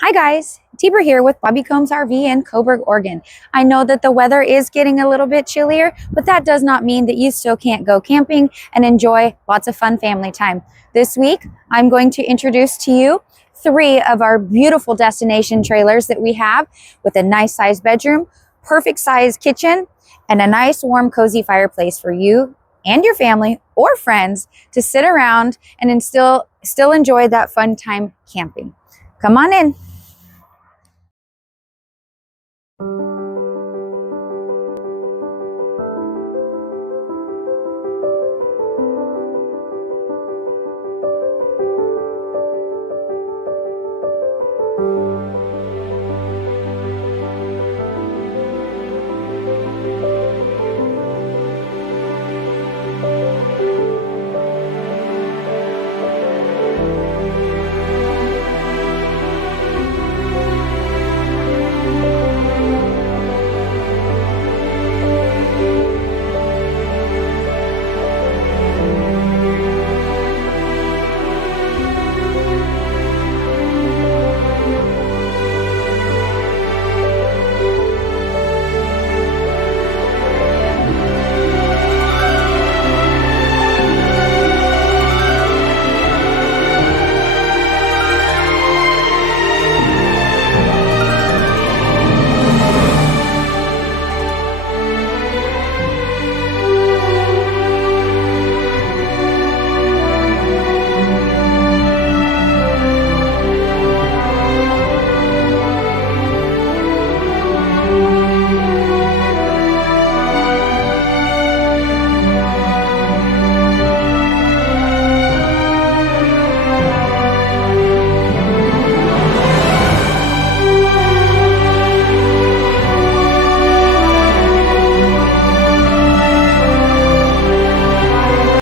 Hi guys, Tiber here with Bobby Combs RV in Coburg, Oregon. I know that the weather is getting a little bit chillier, but that does not mean that you still can't go camping and enjoy lots of fun family time. This week, I'm going to introduce to you 3 of our beautiful destination trailers that we have with a nice size bedroom, perfect size kitchen, and a nice warm cozy fireplace for you and your family or friends to sit around and still enjoy that fun time camping. Come on in.